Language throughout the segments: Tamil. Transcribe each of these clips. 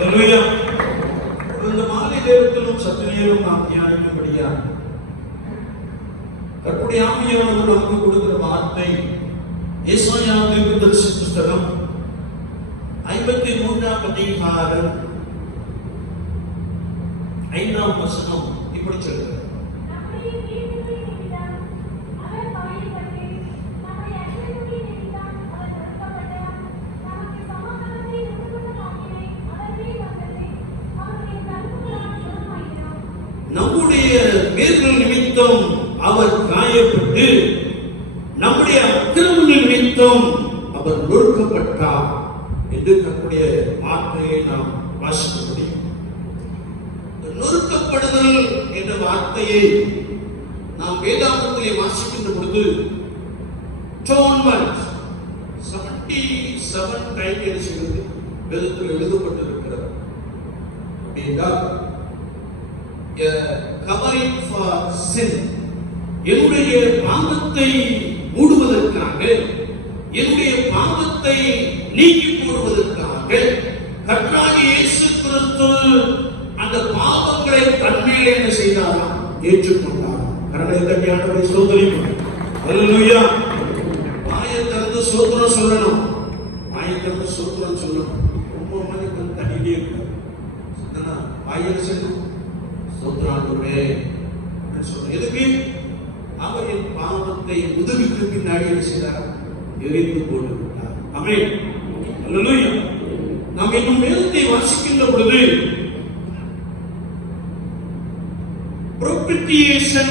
இந்த மாலை நேரத்திலும் சற்று நேரம் நாம் தியானிக்கும்படியா? கர்த்தருடைய ஆவியானவர் நமக்கு கொடுக்கிற வார்த்தை ஏசாயா தீர்க்கதரிசி புஸ்தகம் ஐம்பத்தி மூன்றாம் அதிகாரம் ஐந்தாம் வசனம் இப்படி சொல்கிறார் நம்முடைய கீழ்ப்படிதலின் நிமித்தம் அவர் பாடுபட்டு, நம்முடைய அக்கிரமத்தின் நிமித்தம் அவர் நொறுக்கப்பட்டார். நமக்கு சமாதானத்தை உண்டுபண்ணும் ஆக்கினை அவர் மேல் வந்தது. அவருடைய தழும்புகளால் சுகமாயினார். நம்முடைய வேர்கள் நிமித்தம் அவர் காயப்பட்டு நம்முடைய அக்கிரமங்கள் நிமித்தம் அவர் நொறுக்கப்பட்டார் என்று தன்னுடைய வார்த்தையை நாம் வாசிக்க முடியும் இந்த நொறுக்கப்படுதல் என்ற வார்த்தையை நாம் வேதாந்தத்திலே வாசிக்கின்ற பொழுது டோன்மெண்ட் செவன்டி செவன் எழுதப்பட்டிருக்கிறது. அப்படின்னா கவரிங் ஃபார் சின் என்னுடைய பாவத்தை மூடுவதற்காக என்னுடைய பாவத்தை நீக்கி போடுவதற்காக கர்த்தராகிய இயேசு கிறிஸ்து அந்த பாவங்களை தன்மையிலே என்ன செய்தாராம்? ஏற்றுக்கொண்டார் கரடை தட்டியானவரை சோதனை அல்லேலூயா வாயை திறந்து சோத்திரம் சொல்லணும் வாயை திறந்து சோத்திரம் சொல்லணும் ரொம்ப மாதிரி கொஞ்சம் தட்டிட்டே இருக்காரு சொன்னா வாயில் செல்லும் ஸ்தோத்திராண்டவரே அப்படின்னு சொல்றோம். எதுக்கு அவர் என் பாவத்தை முதுகுக்கு பின்னாடி என்ன செய்தார் எரிந்து போட்டு விட்டார் ஆமென் அல்லேலூயா நாம் இன்னும் வேதத்தை வாசிக்கின்ற பொழுது propitiation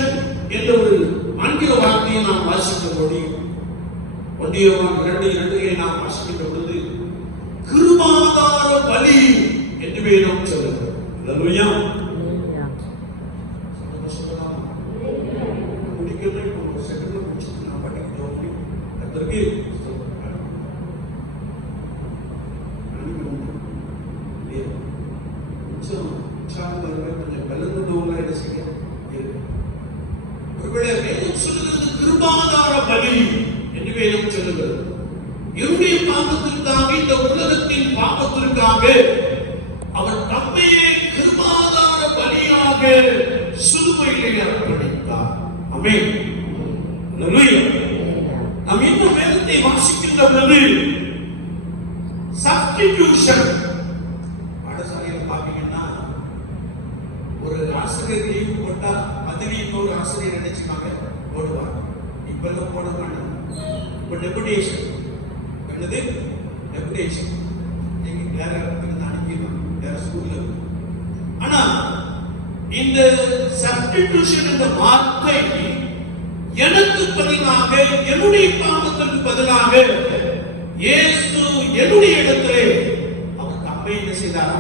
என்ற ஒரு ஆங்கில வார்த்தையை நாம் வாசிக்க முடியும் ஒன்றியவான் இரண்டு இரண்டிலே நாம் வாசிக்கின்ற பொழுது கிருபாதார பலி என்று வேதம் சொல்லுகிறது அல்லேலூயா சொல்லலாமா? முடிக்கிறது இப்போ ஒரு செகண்ட்ல முடிச்சுட்டு நான் படிக்கிறோம் அதற்கு கொஞ்சம் உற்சாகம் வருவே கொஞ்சம் வெள்ளந்தோம்ல என்ன செய்ய இருக்கு ஒருவேளை வேதம் சொல்லுகிறது கிருபாதார பலி என்று வேதம் சொல்லுகிறது என்னுடைய பாவத்திற்காக இந்த உலகத்தின் பாவத்திற்காக அவர் தம்மையே கிருபாதார பலியாக சிலுவையிலே அர்ப்பணித்தார் ஆமென் அல்லேலூயா நாம் இன்னும் வேதத்தை வாசிக்கின்ற பொழுது சப்ஸ்டிடியூஷன் பாடசாலையில பாத்தீங்கன்னா ஒரு ஆசிரியர் லீவு போட்டா அதுவே இன்னொரு ஆசிரியர் நினைச்சுக்காங்க போடுவாங்க இப்பெல்லாம் போட மாட்டாங்க இப்போ டெபுடேஷன் என்னது? டெபுடேஷன் நீங்க வேற இடத்துக்கு அனுப்பிடலாம். வேற ஸ்கூல்ல ஆனா இந்த சப்டிடியூஷன் என்ற வார்த்தை எனக்கு பதிலாக என்னுடைய பாவத்திற்கு பதிலாக இயேசு என்னுடைய இடத்திலே அவர் தம்மை என்ன செய்தாரா?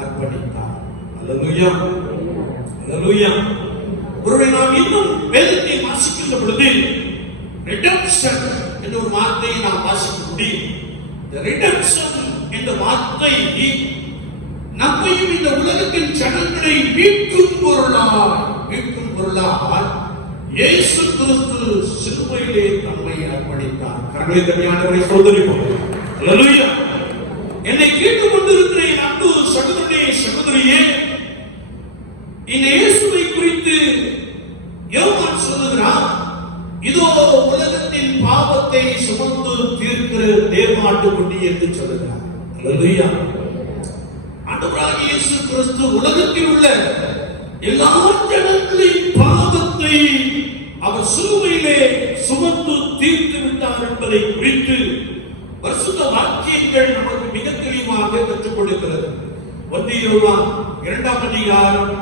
அர்ப்பணித்தார். அல்லேலூயா அல்லேலூயா நாம் இன்னும் வேதத்தை வாசிக்கின்ற பொழுது ரிடம்ஷன் என்ற ஒரு வார்த்தையை நாம் வாசிக்க முடியும். இந்த ரிடம்ஷன் என்ற வார்த்தை நம்மையும் இந்த உலகத்தின் ஜனங்களை மீட்கும் பொருளால் மீட்கும் பொருளால் இயேசு கிறிஸ்து சிலுவையிலே தம்மை அர்ப்பணித்தார். கரங்களை தனியானவரை சோதரிப்போம் என்னை கேட்டுக் கொண்டிருக்கிற அன்பு சகோதரனே சகோதரியே இந்த இயேசுவை குறித்து யோவான் சொல்லுகிறான் இதோ உலகத்தின் பாவத்தை சுமந்து தீர்க்கிற தேவாட்டுக்குட்டி என்று சொல்லுகிறார் அல்லேலூயா. இயேசு கிறிஸ்து உலகத்தில் உள்ள எல்லா ஜனங்களின் பாவத்தை அவர் சிலுவையிலே சுமந்து தீர்த்து விட்டார் என்பதை குறித்து பரிசுத்த வாக்கியங்கள் நமக்கு மிக தெளிவாக கற்றுக் கொடுக்கிறது. ஒன்றிய இரண்டாம் அதிகாரம்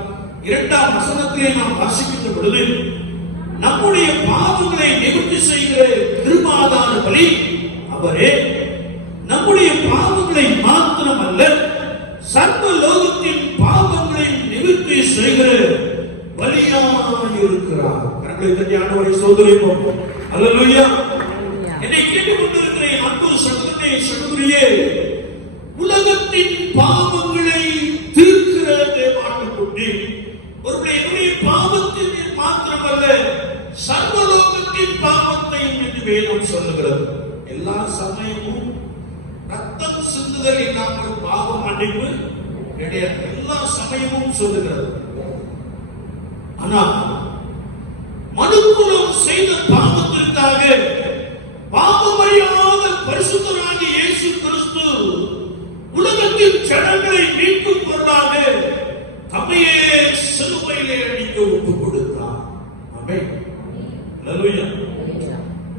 இரண்டாம் வசனத்திலே நாம் வாசிக்கின்ற பொழுது நம்முடைய பாவங்களை நிவர்த்தி செய்கிற கிருபாதான பலி அவரே நம்முடைய பாவங்களை மாத்திரமல்ல சர்வ லோகத்தின் பாவங்களை நிவர்த்தி செய்கிற பலியாய் இருக்கிறார் கரங்களை தட்டி ஆண்டவரை சோதரிப்போம் அல்லேலூயா என்னை கேட்டுக் கொண்டிருக்கிற என் அன்பு சகோதரனே சகோதரியே உலகத்தின் பாவங்களை தீர்க்கிற தேவாட்டுக்குட்டி ஒருவருடைய என்னுடைய பாவத்தின் மாத்திரமல்ல சர்வலோகத்தின் பாவத்தையும் என்று வேதம் சொல்லுகிறது. எல்லா சமயமும் ரத்தம் சிந்துதல் இல்லாமல் பாவம் மன்னிப்பு கிடையாது. எல்லா சமயமும் சொல்லுகிறது. ஆனா மனுக்குலம் செய்த பாவத்திற்காக பாவமறியாத பரிசுத்தராகிய இயேசு கிறிஸ்து உலகத்தின் ஜனங்களை மீட்கும் பொருளாக தம்மையே சிலுவையிலே நீங்க ஒப்பு கொடுத்தார்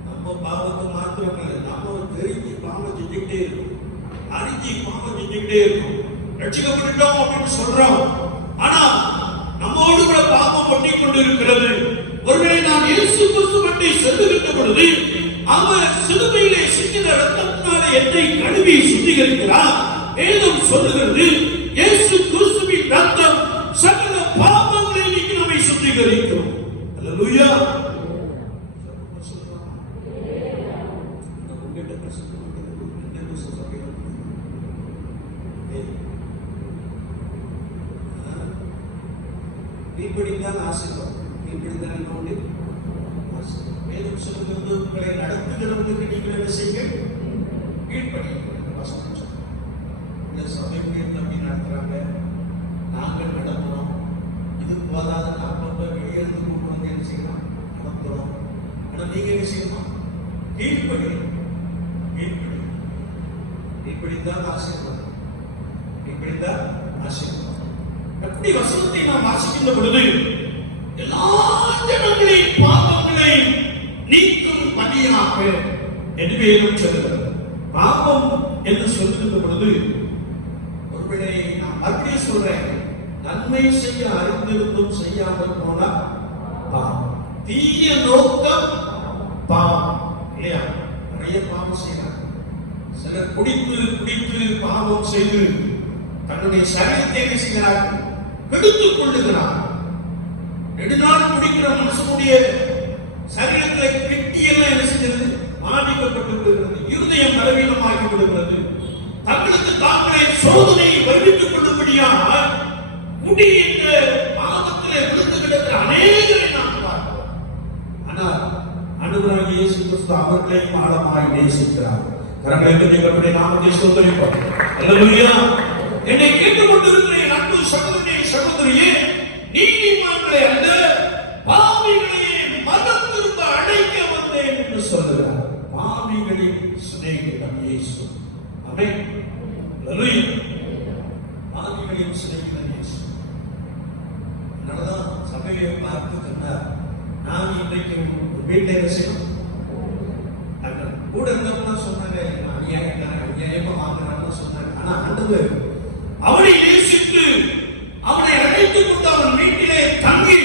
நம்ம பாவத்தை மாத்திரம் நம்ம தெரிஞ்சு பாவம் செஞ்சுக்கிட்டே இருக்கோம். அறிஞ்சு பாவம் செஞ்சுக்கிட்டே இருக்கோம். ரட்சிக்கப்பட்டுட்டோம் அப்படின்னு சொல்றோம். ஆனா நம்மோடு கூட பாவம் ஒட்டி கொண்டு இருக்கிறது ஒருவேளை நான் இயேசு கிறிஸ்து பற்றி செல்லுகின்ற பொழுது அவர் சிலுவையிலே சிக்கின ரத்தத்தினால என்னை கழுவி சுத்திகரிக்கிறார். வேதம் சொல்லுகிறது இயேசு கிறிஸ்துவின் ரத்தம் அல்லேலூயா கீழ்ப்படிந்தால் ஆசீர்வாதம் கீழ்ப்படிந்தால் என்ன உண்டு ஆசீர்வாதம். வேதம் சொல்லுகிறது உங்களை நடத்துகிறவர்களுக்கு நீங்கள் என்ன செய்யுங்க கீழ்ப்படி வசனம் சொல்லுது. இந்த சபை பேர் நம்பி நடத்துறாங்க நாங்கள் நடத்துறோம் இது போதாத அப்பப்ப வெளியிருந்து கூப்பிடுங்க என்ன செய்யலாம் நடத்துறோம் ஆனா நீங்க என்ன செய்யணும் கீழ்ப்படி கீழ்ப்படி கீழ்ப்படிந்தால் ஆசீர்வாதம் கீழ்ப்படிந்தால் ஆசீர்வாதம் எப்படி வசனத்தை நாம் வாசிக்கின்ற பொழுது எல்லா ஜனங்களின் பாவங்களை நீக்கும் பணியாக என்று வேதம் சொல்லுகிறது. பாவம் என்று சொல்லுகின்ற பொழுது ஒருவேளை நான் மறுபடியும் சொல்றேன் நன்மை செய்ய அறிந்திருந்தும் செய்யாமல் போனா பாவம். தீய நோக்கம் பாவம். இல்லையா? நிறைய பாவம் செய்யறாங்க சிலர் குடித்து குடித்து பாவம் செய்து தன்னுடைய சரீரத்தை என்ன செய்கிறார்கள் கெடுத்துக் கொள்ளுகிறார். நெடுநாள் குடிக்கிற மனுஷனுடைய சரீரத்தை கிட்டியெல்லாம் என்ன செய்கிறது? பாதிக்கப்பட்டு விடுகிறது இருதயம் பலவீனமாகி விடுகிறது. தங்களுக்கு தாங்களே சோதனையை வருவித்துக் கொள்ளும்படியாக குடி என்ற பாவத்திலே விழுந்து கிடக்கிற அநேகரை நாம் பார்க்கிறோம். ஆனால் அனுபவம் இயேசு கிறிஸ்து அவர்களை பாடமாய் நேசிக்கிறார். கரங்களை கட்டிக்கப்பட்ட நாமத்தை சோதனைப்போம் அல்லேலூயா. என்னை கேட்டுக்கொண்டிருக்கிற என் அன்பு சகோதரியை சகோதரியே நீதிமான்களை அல்ல பாவிகளையே மனம் திரும்ப அடைக்க வந்தேன் என்று சொல்லுகிறார். பாவிகளின் சிநேகிதம் இயேசு. ஆமென் அல்லேலூயா. சிநேகிதம் இயேசு. அதனாலதான் சபையை பார்த்து சொன்னார் நான் இன்றைக்கு உங்க வீட்டில் என்ன செய்யணும் அங்க கூட இருந்தப்ப சொன்னாங்க "இவன் அநியாயக்காரன் அநியாயமா வாங்குறான்னு சொன்னாங்க ஆனா ஆண்டவர் அவனை நேசித்து அவனை அழைத்துக் கொண்டு அவன் வீட்டிலே தங்கி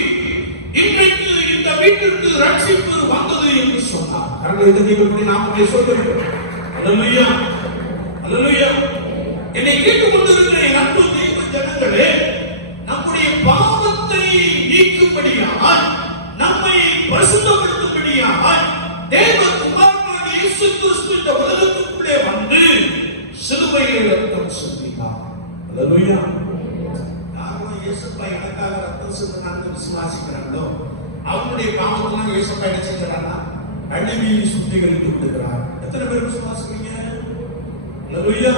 இன்றைக்கு இந்த வீட்டிற்கு ரட்சிப்பு வந்தது என்று சொன்னார் கரங்களை எதிர்த்து நாம சொல்லுகிறோம் அல்லேலூயா அல்லேலூயா என்னை கேட்டுக்கொண்டிருக்கிற என் அன்பு தெய்வ ஜனங்களே நம்முடைய பாவத்தை நீக்கும்படியால் நம்மை பரிசுத்தப்படுத்தும்படியால் தேவ குமாரனான இயேசு கிறிஸ்து இந்த உலகத்துக்குள்ளே வந்து சிலுவையிலே ரத்தம் சிந்தினார் அல்லேலூயா யாரெல்லாம் இயேசுப்பா எனக்காக ரத்தம் சிந்தினான்னு விசுவாசிக்கிறாங்களோ அவங்களுடைய பாவத்தெல்லாம் இயேசுப்பா என்ன செஞ்சாரா கழுவி சுத்திகரித்து விடுகிறார். எத்தனை பேர் விசுவாசிக்கிறீங்க? அல்லேலூயா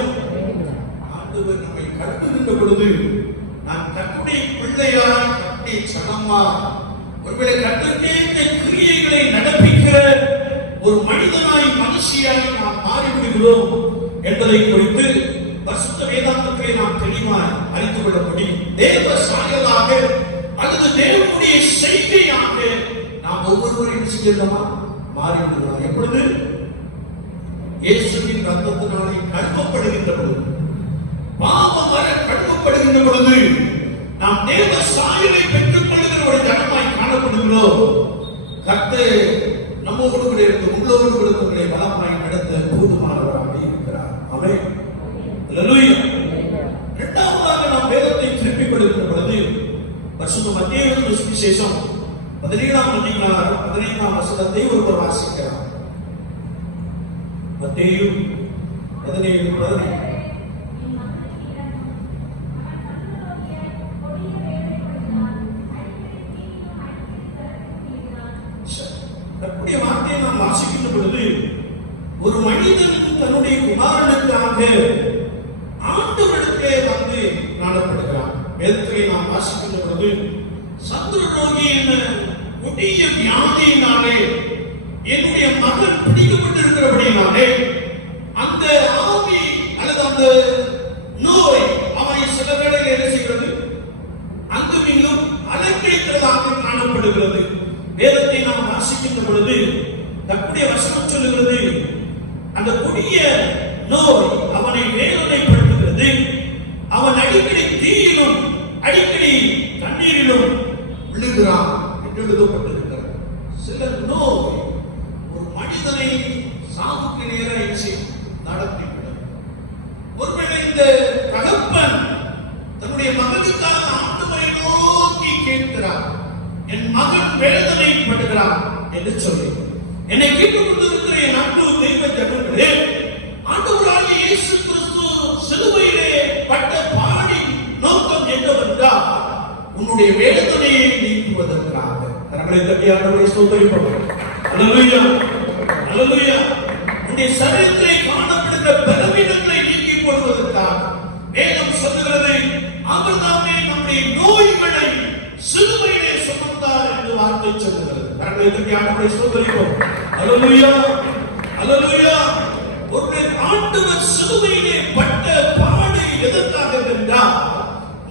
ஆண்டவர் நம்மை கட்டுகின்ற பொழுது நான் கட்டுடைய பிள்ளையாய் கட்டுடைய சனமா ஒருவேளை கட்டுக்கேற்ற கிரியைகளை நடப்பிக்கிற ஒரு மனிதனாய் மனுஷியாய் நாம் மாறிவிடுகிறோம் என்பதை குறித்து பரிசுத்த வேதாந்தத்தை நாம் தெளிவாய் அறிந்து கொள்ள முடியும் தேவ சாயலாக அல்லது தேவனுடைய செய்தியாக நாம் ஒவ்வொருவரையும் செய்யலாமா? மாறிவிடுகிறோம் எப்பொழுது? இயேசுவின் ரத்தத்தினாலே கழுவப்படுகின்ற பொழுது. பாவம் வர கழுவப்படுகின்ற பொழுது நாம் தேவ சாயலை பெற்றுக் கொள்கிற ஒரு ஜனமாய் காணப்படுகிறோம். கத்து நம்மோடு கூட இருந்து கூட உங்களை பலமாய் நடத்த போதுமா tenho நோய் அவனை வேதனைப்படுத்துகிறது அவன் அடிக்கடி தீயிலும் அடிக்கடி தண்ணீரிலும் விழுகிறான் என்று எழுதப்பட்டிருக்கிறது சில நோய் ஒரு மனிதனை சாவுக்கு நேராக என்ன செய்யும்? நடத்திவிடும் ஒருவேளை இந்த தகப்பன் தன்னுடைய மகனுக்காக ஆண்டவரை நோக்கி கேட்கிறார் என் மகன் வேதனைப்படுகிறார் என்று சொல்லி என்னை கேட்டுக் கொண்டிருக்கிற என் அன்பு தெய்வ ஜனங்களே ஆண்டவராகிய இயேசு கிறிஸ்து சிலுவையிலே பட்ட பாடின் நோக்கம் என்னவென்றால் உன்னுடைய வேதனையை நீக்குவதற்காக கரங்களை தட்டி ஆண்டவரை ஸ்தோத்திரிப்போம் அல்லேலூயா அல்லேலூயா உன்னுடைய சரீரத்திலே காணப்படுகிற பலவீனங்களை நீக்கி போடுவதற்காக வேதம் சொல்லுகிறது அவர் தாமே நம்முடைய நோய்களை சிலுவையிலே சுமந்தார் என்று வார்த்தை சொல்லுகிறது. கரங்களை தட்டி ஆண்டவரை ஸ்தோத்திரிப்போம் அல்லேலூயா அல்லேலூயா ஒரு ஆண்டவர் சிலுவையிலே பட்ட பாடு எதற்காக என்றால்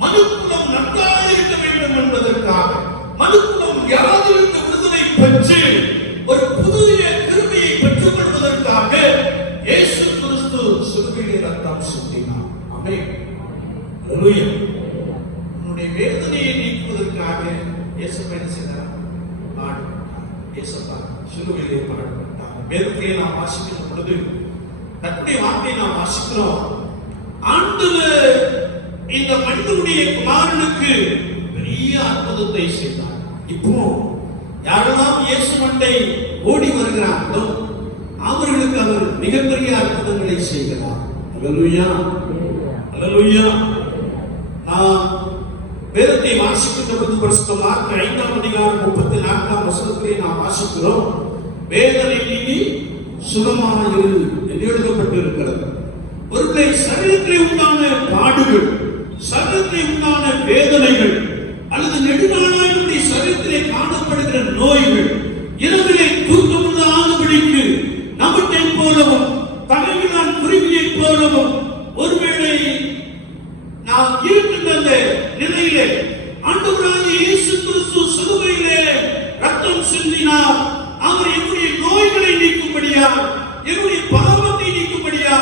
மனுக்குலம் நன்றாக இருக்க வேண்டும் என்பதற்காக மனுக்குலம் யாதிலிருந்து உன்னுடைய வேதனையை நீக்குவதற்காக இயேசு என்ன செய்தார்? பாடுபட்டார். இயேசுப்பா சிலுவையிலே பாடுபட்டார். வேதத்திலே நாம் வாசிக்கிற பொழுது தன்னுடைய வார்த்தையை நாம் வாசிக்கிறோம். ஆண்டவர் இந்த மண்ணுடைய குமாரனுக்கு பெரிய அற்புதத்தை செய்தார். இப்போ யாரெல்லாம் இயேசு மண்டை ஓடி வருகிறார்களோ அவர்களுக்கு அவர் மிகப்பெரிய அற்புதங்களை செய்கிறார். அல்லேலூயா. அல்லேலூயா. வேதத்தை வாசிக்கின்ற பொழுது பரிசுத்த மார்க் ஐந்தாம் அதிகாரம் முப்பத்தி நான்காம் வசனத்திலே நாம் வாசிக்கிறோம். வேதனை நீங்கி இரு என்று எழுதப்பட்டிருக்கிறது. ஒருவேளை சரீரத்திலே உண்டான பாடுகள் சரீரத்திலே உண்டான வேதனைகள் அல்லது நெடுநாளாய் சரீரத்திலே காணப்படுகிற நோய்கள் இரவிலே தூக்கமில்லாதபடிக்கு நம்மட்டை போலவும் தலைவினால் குருவியைப் போலவும் ஒருவேளை நாம் இருக்கின்ற அந்த நிலையிலே ஆண்டவராகிய இயேசு கிறிஸ்து சிலுவையிலே ரத்தம் சிந்தினார். அவர் என்னுடைய நோய்களை நீக்கும்படியா என்னுடைய பாவத்தை நீக்கும்படியா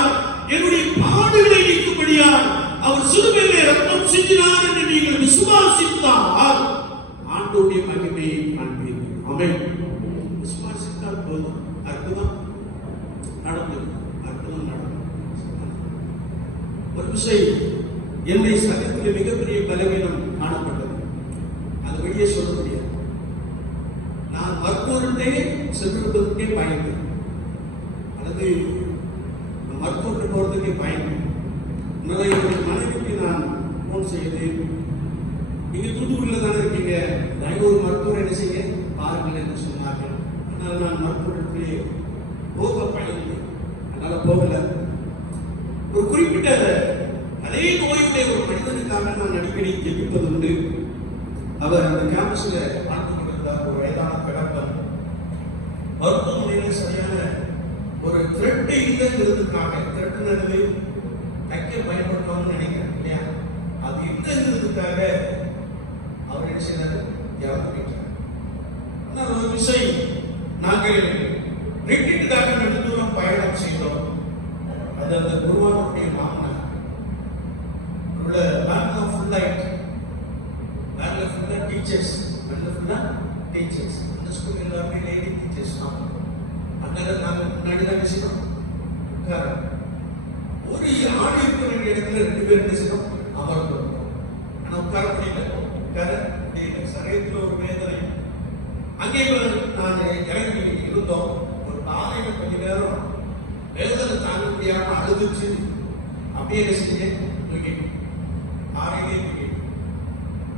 என்னுடைய பாடுகளை நீக்கும்படியா அவர் சிலுவையிலே ரத்தம் சிந்தினார் என்று நீங்கள் விசுவாசித்தால் ஆண்டவருடைய மகிமையை காண்பீர்கள். ஆமென். விசுவாசித்தால் போதும். அற்புதம் நடந்தது. அற்புதம் நடந்தது. ஒரு விஷயம் என்னை சகத்தில் மிகப்பெரிய பலவீனம் காணப்பட்டது. அது வெளியே சொல்ல முடியாது. நான் மருத்துவர்கிட்டே சென்றிருப்பதற்கே பயந்தேன் அல்லது மருத்துவர்கிட்ட போறதுக்கே பயந்தேன் உங்களை என்னுடைய மனைவிக்கு நான் போன் செய்தேன் நீங்க தூத்துக்குடியில் தானே இருக்கீங்க நான் ஒரு மருத்துவர் என்ன செய்ய பாருங்கள் என்று சொன்னார்கள் அதனால் நான் மருத்துவத்திலே போக பயந்தேன் அதனால போகல ஒரு குறிப்பிட்ட அதே நோயுடைய ஒரு மனிதனுக்காக நான் அடிக்கடி ஜெபிப்பது உண்டு அவர் அந்த கேம்பஸ்ல வாழ்ந்து கொண்டிருந்தார் ஒரு வயதான கிடப்பன் மருத்துவமனையில் சரியான ஒரு த்ரெட் இல்லைங்கிறதுக்காக த்ரெட்னது தைக்க பயன்படுத்தணும்னு நினைக்கிறேன் இல்லையா? அது இல்லைங்கிறதுக்காக அவர் என்ன செய்தார்? இறந்து போயிட்டார் ஆனால் ஒரு விஷயம் நாங்கள் ரிட்ரீட்டுக்காக நெடுந்தூரம் பயணம் செய்தோம் அது அந்த குருவானுடைய மாமனார் உள்ள பேங்க்ல ஃபுல்லா ஆயிட்டு பேங்க்ல ஃபுல்லா டீச்சர்ஸ் பேங்க்ல ஃபுல்லா டீச்சர்ஸ் அந்த ஸ்கூல் எல்லாருமே லேடி டீச்சர்ஸ் தான் அதனால நாங்கள் முன்னாடி தான் பேசினோம் உட்கார ஒரு ஆள் இருக்க வேண்டிய இடத்துல ரெண்டு பேர் பேசினோம் அமர்ந்தோம் ஆனா உட்கார முடியல உட்கார முடியல சரீரத்தில் ஒரு வேதனை அங்கே நான் இறங்கி இருந்தோம் ஒரு காலையில கொஞ்ச நேரம் வேதனை தாங்க முடியாம அழுதுச்சு அப்படியே என்ன செஞ்சேன் தூக்கிட்டு காலையிலே தூக்கிட்டு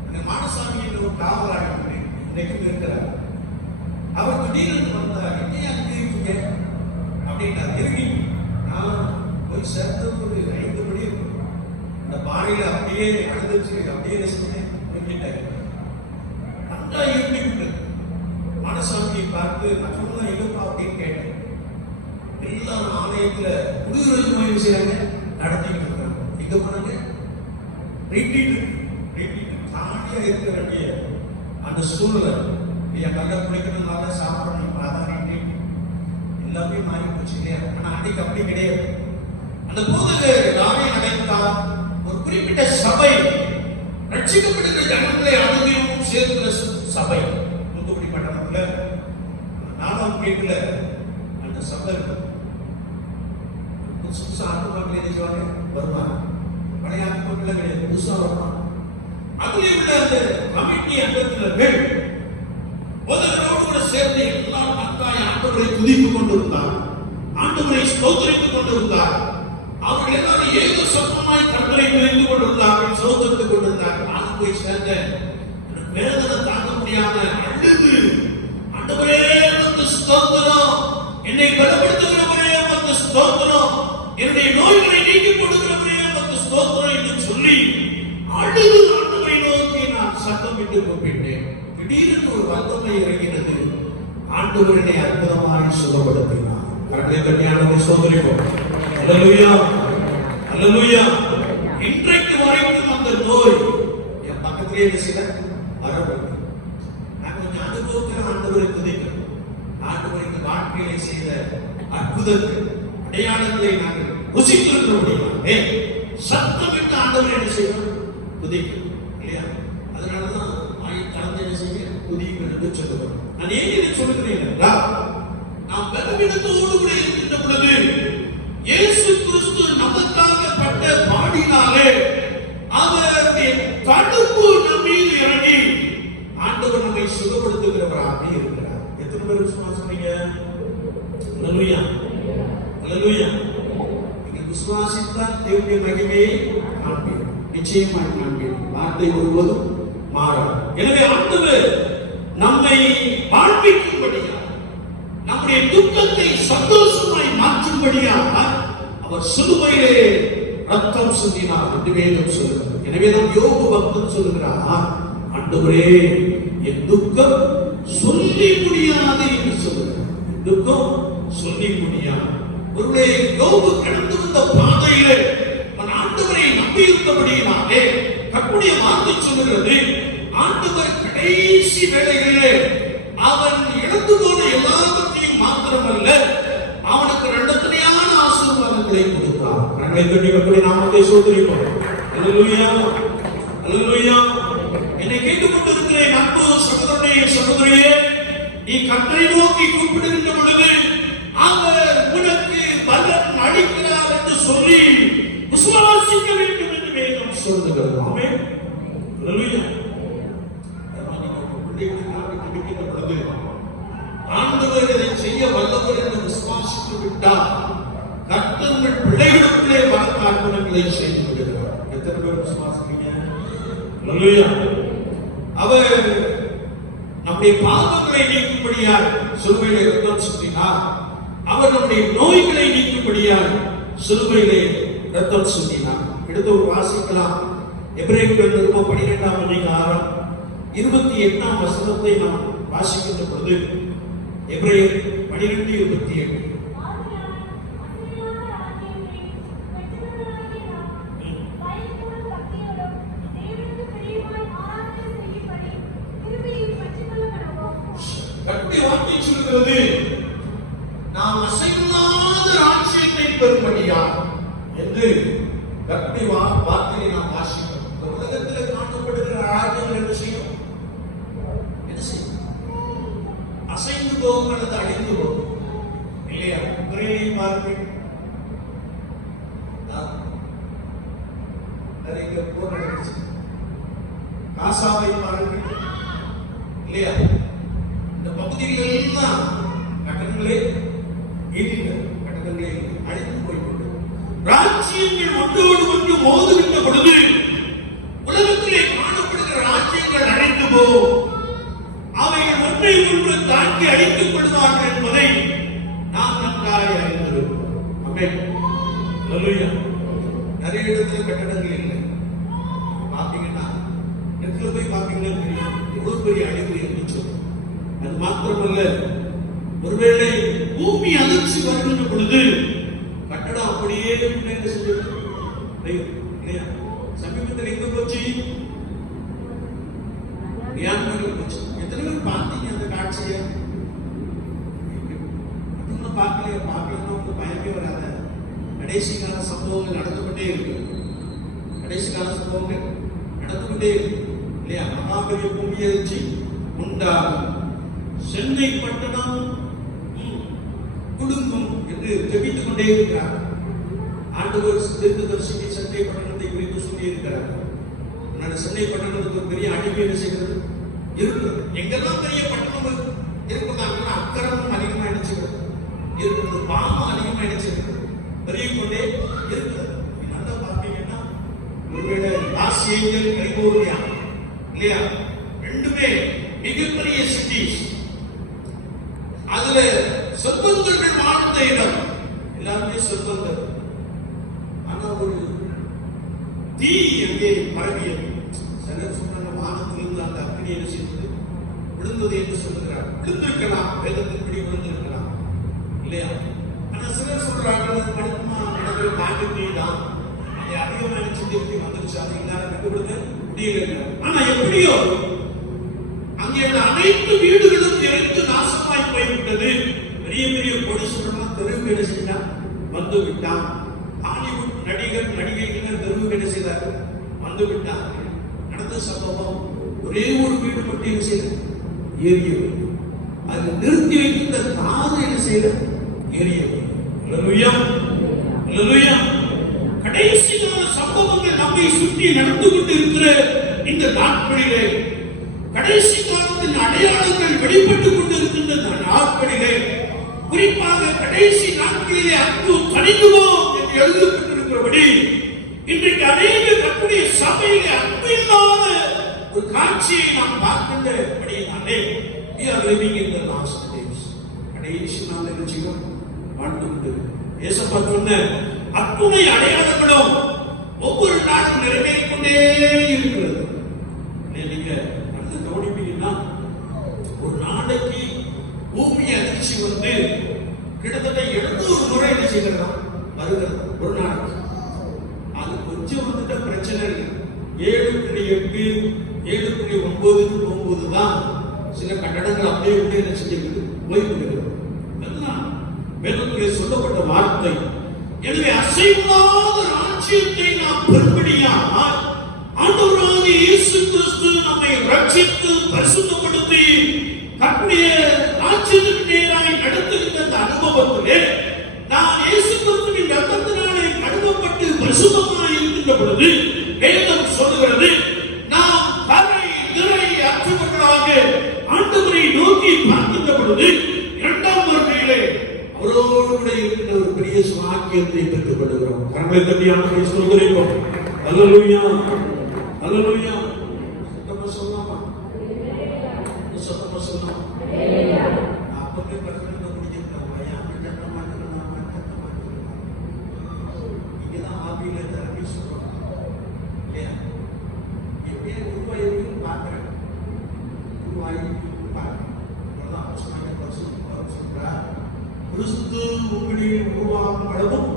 அந்த மாடசாமி என்ற ஒரு காவலாளி இன்னைக்கும் இருக்கிறார். அவர் திடீர்னு வந்தார். என்னையா அங்கே அப்படின்னா திரும்பி நான் போய் சேர்ந்தது ஒரு ஐந்து மணி அந்த பாறையில அப்படியே நடந்துச்சு. அப்படியே என்ன நல்லா இருந்து விட்டு பார்த்து நான் சொன்ன எங்கப்பா அப்படின்னு கேட்டேன். எல்லாம் ஆலயத்துல குடியுரிமை முயற்சி செய்யறாங்க நடத்திட்டு இருக்காங்க எங்க போனாங்க ரிட்டீட் ரிட்டீட் தாண்டியா இருக்க வேண்டிய அந்த சூழ்நிலை என் கல்ல குளிக்கணும்னால சாப்பிடணும் அதான் எல்லாமே மாறி போச்சு இல்லையா? ஆனா அன்னைக்கு அப்படி கிடையாது. அந்த போதகர் ராமே அடைந்தார். ஒரு குறிப்பிட்ட சபை ரட்சிக்கப்படுகிற ஜனங்களை அனுதினமும் சேர்க்கிற சபை. தூத்துக்குடி பட்டணத்துல நானும் வீட்டுல அந்த சபை புதுசா ஆத்மாக்கள் என்ன செய்வாங்க வருவாங்க. பழைய ஆத்மாக்கள் கிடையாது புதுசா வருவாங்க. அதுல உள்ள அந்த கமிட்டி அங்கத்தினர்கள் முதலோடு கூட சேர்ந்து எல்லாரும் நன்றாய் ஆண்டவரை துதித்துக் கொண்டிருந்தார். ஆண்டவரை ஸ்தோத்திரித்துக் கொண்டிருந்தார். அவர்கள் எல்லாரும் ஏக சொந்தமாய் கண்களை புரிந்து கொண்டிருந்தார்கள் சோதரித்துக் கொண்டிருந்தார் நான் போய் சேர்ந்தேன் வேதனை தாங்க முடியாத அழுது. ஆண்டவரே வந்து ஸ்தோத்திரம். என்னை பலப்படுத்துகிறவரே வந்து ஸ்தோத்திரம். என்னுடைய நோய்களை நீக்கி கொடுக்கிறவரே வந்து ஸ்தோத்திரம் என்று சொல்லி அழுது ஆண்டவரை நோக்கி நான் சத்தம் விட்டு கூப்பிட்டேன் திடீரென்று ஒரு வல்லமை இறங்கினது ஆண்டவரனை என்னை அற்புதமாய் சுகப்படுத்தினார். கரங்களை கல்யாணத்தை சோதரிப்போம் அல்லலுயா அல்லலுயா. இன்றைக்கு வரைக்கும் அந்த நோய் என் பக்கத்திலே சில வரவில்லை. நான் கொஞ்சம் அனுபவத்தில் ஆண்டவரை துதிக்கிறோம் ஆண்டவர் இந்த வாழ்க்கையிலே செய்த அற்புதத்தை அடையாளங்களை நாங்கள் ருசித்திருக்கிறபடியாலே சத்தமிட்டு ஆண்டவர் என்ன செய்வோம் துதிக்கிறோம் இல்லையா? அதனாலதான் துதிக்கும் என்று சொல்லுகிறோம் நான் ஏன் இதை சொல்லுகிறேன் என்றால் நாம் பலவீனத்தோடு கூட இருக்கின்ற பொழுது இயேசு கிறிஸ்து நமக்காக பட்ட பாடினாலே அவருடைய தடுப்பு நம் மீது இறங்கி ஆண்டவர் நம்மை சுகப்படுத்துகிறவராக இருக்கிறார். எத்தனை பேர் விசுவாசம் அல்லேலூயா அல்லேலூயா நீங்க விசுவாசித்தால் தேவனுடைய மகிமையை காண்பீர்கள். நிச்சயமாய் காண்பீர்கள். வார்த்தை ஒருவதும் மாறாது. எனவே ஆண்டவர் நம்மை வாழ்விக்கும்படியாக நம்முடைய துக்கத்தை சந்தோஷமாய் மாற்றும்படியாக அவர் சிலுவையிலே ரத்தம் சிந்தினார் என்று வேதம் சொல்கிறார் எனவே யோக பக்தன் சொல்கிறார் ஆண்டவரே என் துக்கம் சொல்லி முடியாது என்று சொல்கிறார் துக்கம் சொல்லி முடியாது. ஒருவருடைய யோகு கடந்து வந்த பாதையிலே ஆண்டவரை நம்பியிருந்தபடியினாலே கற்புடைய வார்த்தை சொல்லுகிறது. ஆண்டவர் கடைசி வேலைகளே அவன் இழந்து போன எல்லாவற்றையும் மாத்திரமல்ல அவனுக்கு ரெண்டு துணையான ஆசீர்வாதங்களை கொடுத்தான். கரங்களை கட்டி கற்புடைய நாமத்தை சோதரிப்போம். அல்லேலூயா அல்லேலூயா. என்னை கேட்டுக்கொண்டிருக்கிறேன் நட்பு சகோதரனே சகோதரியே நீ கற்றை நோக்கி கூப்பிடுகின்ற பொழுது அவர் உனக்கு பலன் அளிக்கிறார் என்று சொல்லி விசுவாசிக்க வேண்டும் என்று வேதம் சொல்லுகிறது. ஆமே அல்லேலூயா. நீங்க உங்க பொழுது ஆண்டவர் இதை செய்ய வல்லவர் என்று விசுவாசித்து விட்டால் கர்த்தர்கள் பிள்ளைகளுக்குள்ளே பலத்த செய்து விடுகிறார் எத்தனை பேர் விசுவாசிக்கிறீங்க? அவர் நம்முடைய பாவங்களை நீக்கும்படியால் சிலுவையிலே ரத்தம் சுற்றினார் அவர் நம்முடைய நோய்களை நீக்கும்படியால் சிலுவையிலே ரத்தம் சுற்றினார் எடுத்து ஒரு வாசிக்கலாம். எபிரேயர்கள் நிருபம் பனிரெண்டாம் அதிகாரம் இருபத்தி எட்டாம் வசனத்தை நாம் வாசிக்கின்ற பொழுது எபிரேயர் பனிரெண்டு இருபத்தி எட்டு ஆகையால் அசையாத ராஜ்யத்தை பெற்றவர்களாகிய நாம் பயத்தோடும் பக்தியோடும் தேவனுக்கு பிரியமாய் ஆராதனை செய்யும்படி கிருபையை பெற்றுக்கொள்ள கடவோம். கட்டி வார்த்தை சொல்கிறது நாம் அசையாத ராஜ்யத்தை பெறும்படியா என்று கட்டி வா வார்த்தையை நாம் வாசிக்கிறோம் இந்த உலகத்தில் காணப்படுகிற ராஜ்யங்கள் என்ன செய்யும் என்ன செய்யும் அசைந்து போகும் அல்லது அழிந்து போகும் இல்லையா உக்ரைனை பார்ப்பேன் நிறைய போர் நடந்துச்சு. காசாவை பாருங்கள் இல்லையா? இந்த பகுதிகள் எல்லாம் கட்டணங்களே இடிங்க கட்டணங்களே அழைத்து போய்கொண்டு ராஜ்யங்கள் ஒன்றோடு ஒன்று மோது பொழுது உலகத்திலே காணப்படுகிற ராஜ்யங்கள் அழிந்து போகும் அவைகள் ஒன்றை ஒன்று தாக்கி அழித்துக் கொள்வார்கள் என்பதை நாம் நன்றாக அறிந்திருக்கிறோம் ஆமென். அல்லேலூயா. நிறைய இடத்துல கட்டடங்கள் இல்லை பெரிய அழிவு என்று சொல்லும் அது மாத்திரமல்ல ஒருவேளை பூமி அதிர்ச்சி வருகின்ற பொழுது கட்டடம் அப்படியே என்ன செஞ்சது இல்லையா சமீபத்தில் எங்க போச்சு மியான்மரில் போச்சு எத்தனை பேர் பார்த்தீங்க அந்த காட்சியை இன்னும் பார்க்கலையா பயமே வராத கடைசி கால சம்பவங்கள் நடந்து கொண்டே இருக்கு கடைசி கால சம்பவங்கள் நடந்து கொண்டே இருக்கு இல்லையா? மகாபெரிய பூமி அதிர்ச்சி உண்டாகும். சென்னை பட்டணம் குடும்பம் என்று ஜெபித்துக் கொண்டே இருக்கிறார். ஆண்டவர் தீர்க்கதரிசிக்கு சென்னை பட்டணத்தை குறித்து சொல்லி இருக்கிறார் நான் சென்னை பட்டணத்துக்கு ஒரு பெரிய அடிமை என்ன செய்கிறது? இருக்கிறது எங்கெல்லாம் பெரிய பட்டணம் இருக்கிறதாங்கன்னா அக்கரமும் அதிகமாக நினைச்சுக்கிறது இருக்கிறது. பாவம் அதிகமாயிடுச்சு. பெருகிக்கொண்டே இருக்கிறது. நல்லா பார்த்தீங்கன்னா ஒருவேளை ஆசியங்கள் கலிபோர்னியா இல்லையா? ரெண்டுமே மிகப்பெரிய சிட்டிஸ் அதுல செல்வந்தர்கள் வாழ்ந்த இடம். எல்லாருமே செல்வந்தர் ஆனா ஒரு தீ எங்கே பரவியது? சிலர் சொன்னாங்க வானத்திலிருந்து அந்த அக்னி என்ன செய்தது? விழுந்தது என்று சொல்லுகிறார். விழுந்திருக்கலாம் வேதத்தின்படி விழுந்திருக்கலாம். இல்லையா? ஆனா சிலர் சொல்றாங்க அது நடக்குமா நடக்கிற தான் அதை அதிகமாக சிந்தித்து வந்துருச்சு? அது இல்லாத கண்டுபிடிக்க முடியல ஆனா எப்படியோ அங்கே உள்ள அனைத்து வீடுகளும் எரிந்து நாசமாய் போய்விட்டது. பெரிய பெரிய கோடீஸ்வரன் தெருவு என்ன செஞ்சா வந்து விட்டான். ஹாலிவுட் நடிகர் நடிகைகள் தெருவு என்ன செய்தார்கள் வந்து விட்டான் நடந்த சம்பவம் ஒரே ஒரு வீடு மட்டும் என்ன செய்யல ஏறியது. அது நிறுத்தி வைக்கின்ற காது என்ன செய்யல ஏறியது. அல்லேலூயா அல்லேலூயா கடைசி கால சம்பவங்கள் நம்மை சுற்றி நடந்து கொண்டு இருக்கிற இந்த நாட்களிலே கடைசி காலத்தின் அடையாளங்கள் வெளிப்பட்டு கொண்டிருக்கின்ற இந்த நாட்களிலே குறிப்பாக கடைசி நாட்களிலே அன்பு தனிந்துவோம் என்று எழுதப்பட்டிருக்கிறபடி இன்றைக்கு அநேக கட்டுடைய சபையிலே அன்பு இல்லாத ஒரு காட்சியை நாம் பார்க்கின்றபடியினாலே we are living in the last days கடைசி நாள் நிச்சயம் வாழ்ந்து கொண்டு ஏசப்பா சொன்ன அத்துணை அடையாளங்களும் ஒவ்வொரு நாளும் நிறைவேறிக் கொண்டே இருக்கிறது நீங்க அடுத்து கவனிப்பீங்கன்னா ஒரு நாளைக்கு பூமி அதிர்ச்சி வந்து கிட்டத்தட்ட எழுநூறு முறை என்ன செய்கிறதா வருகிறது ஒரு நாளைக்கு. அது கொஞ்சம் வந்துட்ட பிரச்சனை இல்லை. ஏழு புள்ளி எட்டு ஏழு புள்ளி ஒன்பதுக்கு போகும்போது தான். சில கட்டடங்கள் அப்படியே விட்டு என்ன செஞ்சிருக்கு ஓய்வுகிறது சொல்லுகிறது வேதம் சொல்லுகிறது. நாம் கரை திரை அற்றவர்களாக ஆண்டவரை நோக்கி பார்க்கின்ற பொழுது இரண்டாம் வருகையிலே அவரோடு கூட இருக்கின்ற ஒரு பெரிய சுவாக்கியத்தை பெற்றுக் கொள்கிறோம் கரங்களை தட்டி ஆண்டவரை சொல்கிறோம் அல்லலுயா சத்தமா சொல்லலாமா சத்தமா சொல்லலாமா அப்பவே பிரச்சனை முடிஞ்சிருக்காங்க பையன் கட்ட மாட்டேன் கட்ட மாட்டேன் இங்கதான் ஆபியில தெரப்பி சொல்றோம் இல்லையா எப்படியே உருவாயிருக்கும் பார்க்கிறேன் உருவாயிருக்கும் பார்க்கிறேன் அதான் அவசரமாக பரிசு சொல்றார் கிறிஸ்து உங்களில் உருவாகும் அளவும்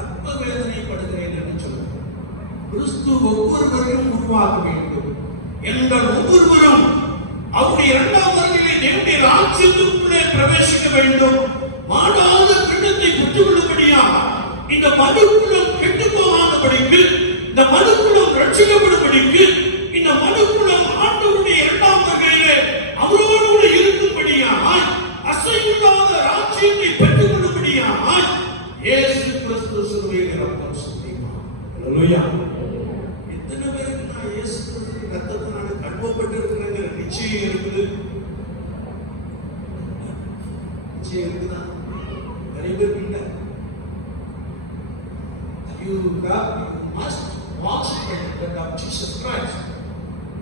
அற்ப வேதனைப்படுகிறேன் என்று சொல்லுங்கள் கிறிஸ்து ஒவ்வொருவரையும் உருவாக்க வேண்டும் எங்கள் ஒவ்வொருவரும் அவருடைய இரண்டாம் வருகையிலே தேவனுடைய ராஜ்யத்துக்குள்ளே பிரவேசிக்க வேண்டும். மாடாத கிண்ணத்தை பெற்றுக்கொள்ளும்படியா இந்த மதுக்குளம் கெட்டு போகாதபடிக்கு இந்த மதுக்குளம் ரட்சிக்கப்படும்படிக்கு இந்த மதுக்குளம் ஆண்டவருடைய இரண்டாம் வகையிலே அவரோடு கூட இருக்கும்படியாய் அசைவில்லாத ராஜ்யத்தை பெற்றுக் கொள்ளும்படியாய் இயேசு கிறிஸ்து சிலுவையில் ரத்தம் சிந்தினார் அல்லேலூயா எத்தனை பேருக்கு நான் இயேசு கிறிஸ்துவின் ரத்தத்தினால கழுவப்பட்டு இருக்கிறேங்கிற நிச்சயம் இருக்குது நிச்சயம் இருக்குதா நிறைய பேருக்கு இல்லை You got, you must wash the blood of Jesus Christ.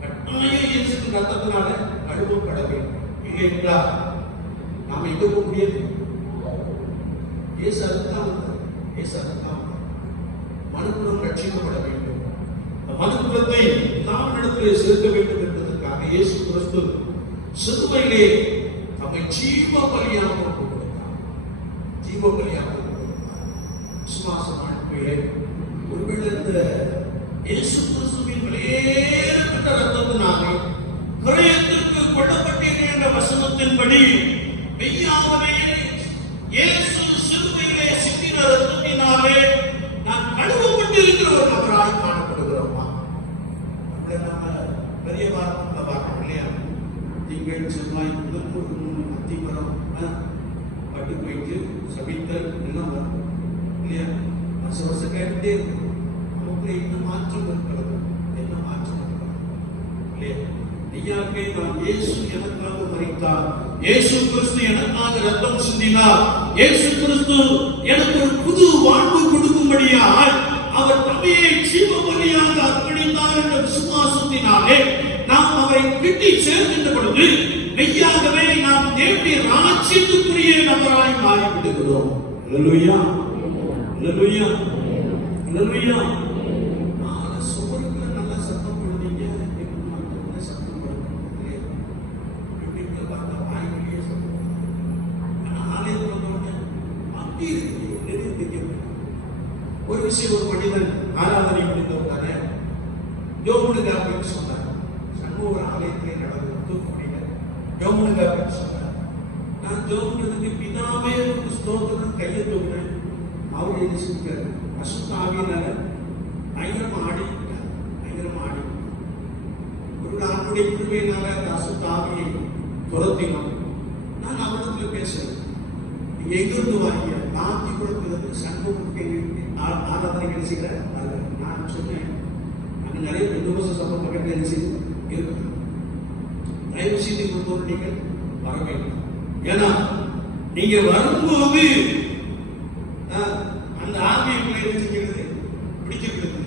கட்டாயம் இயேசுவின் ரத்தத்தினால கழுவப்பட வேண்டும் இல்லை என்றால் நாம எங்க போக முடியாது இயேசு அதுதான் வந்தார். இயேசு அதுதான் வந்தார். மனுக்குலம் ரட்சிக்கப்பட வேண்டும் அந்த மனுக்குலத்தை நாம் இடத்திலே சேர்க்க வேண்டும் என்பதற்காக இயேசு கிறிஸ்து சிறுமையிலே தம்மை ஜீவ பலியாக கொடுத்தார். ஜீவ பலியாக கொடுத்தார். விசுவாச வாழ்க்கையிலே ஒருவேளை இந்த இயேசு கிறிஸ்துவின் வெளியேறப்பட்ட ரத்தத்தினாலே ஹிருதயத்திற்கு கொள்ளப்பட்டீர்கள் என்ற வசனத்தின்படி மெய்யாகவே இயேசு சிலுவையிலே சிந்தின ரத்தத்தினாலே நான் கழுவப்பட்டிருக்கிற ஒரு நபராய் காணப்படுகிறோமா நம்மளை நாம பெரிய வாரத்துல பார்க்கணும் இல்லையா திங்கள் செவ்வாய் முதல் ஒரு மூணு அத்திமரம் பட்டு போயிட்டு சபித்தல் எல்லாம் வரும் இல்லையா வருஷம் வருஷம் கேட்டுட்டே இருக்கும் நமக்குள்ள என்ன மாற்றம் இருக்கிறது என்ன மாற்றம் இருக்கிறது இல்லையா ஐயாவே நான் இயேசு எனக்காக மறித்தார் இயேசு கிறிஸ்து எனக்காக ரத்தம் சிந்தினார் இயேசு கிறிஸ்து எனக்கு ஒரு புது வாழ்வு கொடுக்கும்படியால் அவர் தம்மையை ஜீவ பலியாக அர்ப்பணித்தார் என்ற விசுவாசத்தினாலே நாம் அவரை கிட்டி சேர்க்கின்ற பொழுது மெய்யாகவே நாம் தேவனுடைய ராஜ்யத்துக்குரிய நபராய் மாறிவிடுகிறோம் Hallelujah. Hallelujah. Hallelujah நாலு சுவருக்குள்ள நல்லா சத்தம் போடுறீங்க எப்படி மற்றவங்க சத்தம் போடுறீங்க எப்படிங்க பார்த்தா வாய் வெளியே சத்தம் போடுறாங்க. ஆனா ஆலயத்துல வந்தவொடனே அப்படி இருக்கு எது தெரியும் ஒரு விஷயம் ஒரு மனிதன் ஆராதனை முடிந்தவங்க யோமுனுக்கு அப்படின்னு சொன்னார் சண்முகர் ஆலயத்திலே நடந்த தூக்குமணியில யோமுனுக்கு அப்படின்னு சொன்னார் நான் ஜோதிக்கிறதுக்கு பிதாவே ஒரு ஸ்தோத்திரம் கையை தூக்கினேன் அவர் என்ன செஞ்சாரு அசுத்த ஆவியினால பயங்கரமா ஆடி பயங்கரமா ஆடி ஒரு ஆண்டுடைய கிருமையினால அந்த அசுத்த ஆவியை துரத்தினோம் நான் அவரிடத்துல பேசுறேன். நீங்க எங்கிருந்து வரீங்க? நாத்தி குளத்துல சண்முகம் கேள்வி ஆராதனை கிடைச்சிக்கிறேன் நான் சொன்னேன். அங்க நிறைய ரெண்டு வருஷம் சம்பவம் என்ன இருந்துச்சு இருக்கு தயவு செய்து கொடுத்தோம் நீங்கள் வர வேண்டும் ஏன்னா நீங்க வரும்போது அந்த ஆவியை என்ன செஞ்சிருது? பிடிக்கப்படுது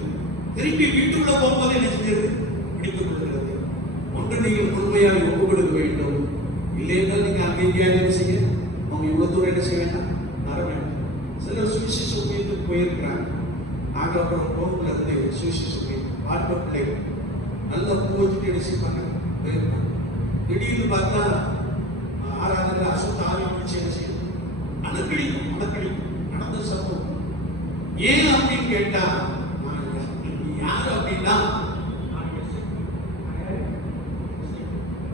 திருப்பி வீட்டுக்குள்ள போகும்போது என்ன செஞ்சிருது? பிடிக்கப்படுகிறது ஒன்று நீங்கள் முழுமையாக ஒப்பு கொடுக்க வேண்டும். இல்லையென்றால் நீங்கள் நீங்க அங்கே எங்கேயாவது என்ன செய்ய? அவங்க இவ்வளவு தூரம் என்ன செய்ய வேண்டாம்? வர வேண்டும். சிலர் சுவிசேஷ ஊழியத்துக்கு போயிருக்கிறாங்க. நாங்கள் அப்புறம் போகல சுவிசேஷ ஊழியம் ஆத்ம பிள்ளைகள் நல்ல பூ வச்சுட்டு என்ன செய்வாங்க போயிருப்பாங்க திடீர்னு பார்த்தா ஆறாவது அசுத்த ஆவி பிடிச்சு என்ன செய்யும் அணுக்கடிக்கும் அணுக்கடிக்கும் நடந்த சம்பவம் ஏன் அப்படின்னு கேட்டா நான் நீ யாரு அப்படின்னா நான் யோசிச்சேன்.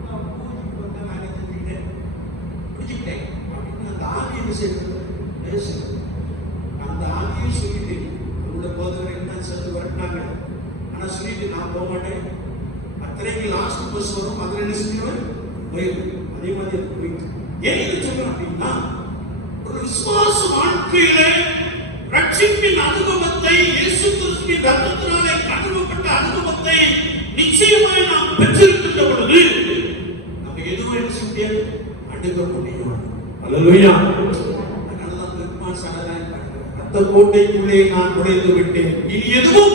நான் பூஜைக்கு வந்தா நான் என்ன செஞ்சுக்கிட்டேன்? பிடிச்சுக்கிட்டேன். அப்படின்னு அந்த ஆவி என்ன செய்யுது? பேசுது. அந்த ஆவியை சொல்லிட்டு உங்களோட போதகர் என்ன சேர்த்து வரட்டினாங்க ஆனா சொல்லிட்டு நான் போக மாட்டேன் அத்தனைக்கு லாஸ்ட் பஸ் வரும் அதுல என்ன செஞ்சிருவேன் போயிடும் அதே மாதிரி அது போயிட்டு ஏன் இது சொல்றேன் அப்படின்னா ஒரு விசுவாச வாழ்க்கையிலே ரட்சிப்பின் அனுபவத்தை இயேசு கிறிஸ்துவின் ரத்தத்தினாலே கழுவப்பட்ட அனுபவத்தை நிச்சயமாய் நாம் பெற்றிருக்கின்ற பொழுது நம்ம எதுவும் என்ன செய்ய முடியாது அடுக்க முடியும் அல்லேலூயா அதனாலதான் கோட்டைக்குள்ளே நான் நுழைந்து விட்டேன். இனி எதுவும்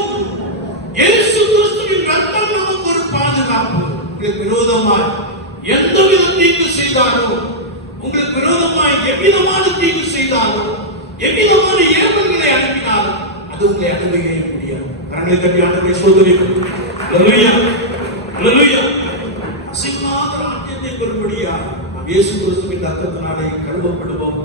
இயேசு கிறிஸ்துவின் ரத்தம் நமக்கு ஒரு பாதுகாப்பு. உங்களுக்கு விரோதமாய் எந்த வித தீங்கு செய்தாரோ உங்களுக்கு விரோதமாய் எவ்விதமான தீங்கு செய்தாரோ எவ்விதமான ஏவல்களை அனுப்பினாலும் அது உங்களை அனுபவிக்க முடியாது. கரங்களை தட்டி ஆண்டவரை சோதனை அல்லேலூயா அல்லேலூயா அசிங்காத ராஜ்யத்தை பெறும்படியா நாம் இயேசு கிறிஸ்துவின் ரத்தத்தினாலே கழுவப்படுவோம்.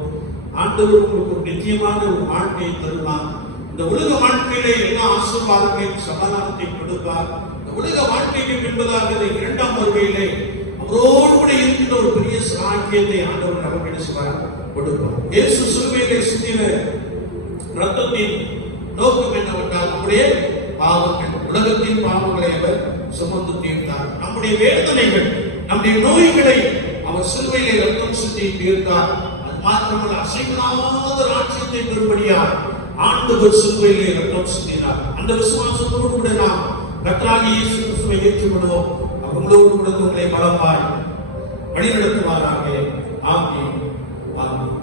ஆண்டவர் உங்களுக்கு ஒரு நிச்சயமான ஒரு வாழ்க்கையை தருவார். இந்த உலக வாழ்க்கையிலே எல்லா ஆசீர்வாதங்களையும் சமாதானத்தையும் கொடுப்பார். இந்த உலக வாழ்க்கையை என்பதாக இந்த இரண்டாம் வருகையிலே அவரோடு கூட இருக்கின்ற ஒரு பெரிய சாக்கியத்தை ஆண்டவர் நமக்கு என்ன கொடுப்பார். இயேசு சுருமையிலே சிந்தின ரத்தத்தின் நோக்கம் என்னவென்றால் நம்முடைய பாவங்கள் உலகத்தின் பாவங்களை அவர் சுமந்து தீர்த்தார். நம்முடைய வேதனைகள் நம்முடைய நோய்களை அவர் சிலுவையிலே ரத்தம் சிந்தி தீர்த்தார். அது மாத்திரமல்ல அசைவில்லாத ராஜ்யத்தை பெறும்படியார் ஆண்டவர் சிலுவையிலே ரத்தம் சிந்தினார் அந்த விசுவாசத்தோடு கூட நாம் கத்ராகி இயேசு கிறிஸ்துவை ஏற்றுக்கொள்வோம். அவங்களோடு கூட உங்களை பலமாய் வழிநடத்துவாராக. ஆகிய ஆமென்